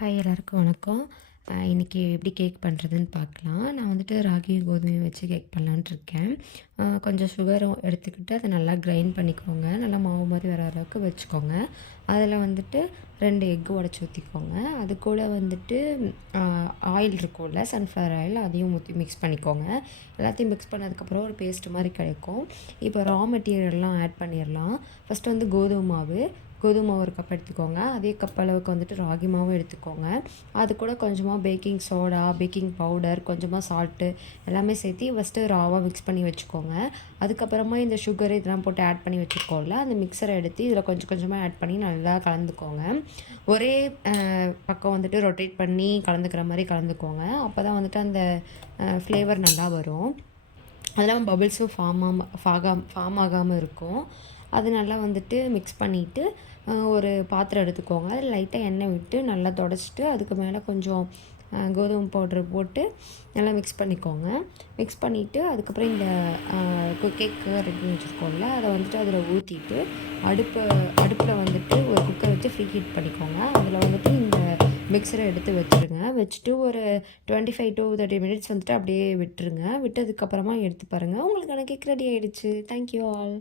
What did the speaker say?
Hi எல்லாருக்கும் வணக்கம். இன்றைக்கி இன்னைக்கு எப்படி கேக் பண்ணுறதுன்னு பார்க்கலாம். நான் வந்துட்டு ராகி கோதுமையை வச்சு கேக் பண்ணலான்ட்டு இருக்கேன். கொஞ்சம் சுகரும் எடுத்துக்கிட்டு அதை நல்லா கிரைண்ட் பண்ணிக்கோங்க. நல்லா மாவு மாதிரி வர அளவுக்கு வச்சுக்கோங்க. அதில் வந்துட்டு ரெண்டு எக்கு உடச்சி ஊற்றிக்கோங்க அது கூட வந்துட்டு ஆயில் இருக்கும்ல சன்ஃப்ளவர் ஆயில் அதையும் ஊற்றி மிக்ஸ் பண்ணிக்கோங்க. எல்லாத்தையும் மிக்ஸ் பண்ணதுக்கப்புறம் ஒரு பேஸ்ட் மாதிரி கிடைக்கும். இப்போ ரா மெட்டீரியல்லாம் ஆட் பண்ணிடலாம். ஃபஸ்ட்டு வந்து கோதுமை மாவு கோதுமை ஒரு கப் எடுத்துக்கோங்க. அதே கப் அளவுக்கு வந்துட்டு ராகி மாவும் எடுத்துக்கோங்க. அது கூட கொஞ்சமாக பேக்கிங் சோடா பேக்கிங் பவுடர் கொஞ்சமாக சால்ட்டு எல்லாமே சேர்த்து ஃபஸ்ட்டு ராவாக மிக்ஸ் பண்ணி வச்சுக்கோங்க. அதுக்கப்புறமா இந்த சுகர் இதெல்லாம் போட்டு ஆட் பண்ணி வச்சுருக்கோம்ல அந்த மிக்சரை எடுத்து இதில் கொஞ்சம் கொஞ்சமாக ஆட் பண்ணி நல்லா கலந்துக்கோங்க. ஒரே பக்கம் வந்துட்டு ரொட்டேட் பண்ணி கலந்துக்கிற மாதிரி கலந்துக்கோங்க. அப்போ தான் வந்துட்டு அந்த ஃப்ளேவர் நல்லா வரும். அதெல்லாம் பபிள்ஸும் ஃபார்ம் ஆகாம ஃபாகாம் ஃபார்ம் ஆகாமல் இருக்கும். அது நல்லா வந்துட்டு மிக்ஸ் பண்ணிவிட்டு ஒரு பாத்திரம் எடுத்துக்கோங்க. அதில் லைட்டாக எண்ணெய் விட்டு நல்லா தொடச்சிட்டு அதுக்கு மேலே கொஞ்சம் கோதுமை பவுட்ரு போட்டு நல்லா மிக்ஸ் பண்ணிக்கோங்க. மிக்ஸ் பண்ணிவிட்டு அதுக்கப்புறம் இந்த கேக்கு ரெடி பண்ணி வச்சுருக்கோம்ல அதை வந்துட்டு அதில் ஊற்றிட்டு அடுப்பு அடுப்பில் வந்துட்டு ஒரு குக்கர் வச்சு ஃப்ரீ ஹீட் பண்ணிக்கோங்க. அதில் வந்துட்டு இந்த மிக்சரை எடுத்து வச்சுருங்க. வச்சுட்டு ஒரு twenty five to thirty minutes வந்துட்டு அப்படியே விட்டுருங்க. விட்டதுக்கப்புறமா எடுத்து பாருங்கள் உங்களுக்கான கேக் ரெடி ஆகிடுச்சு தேங்க்யூ ஆல்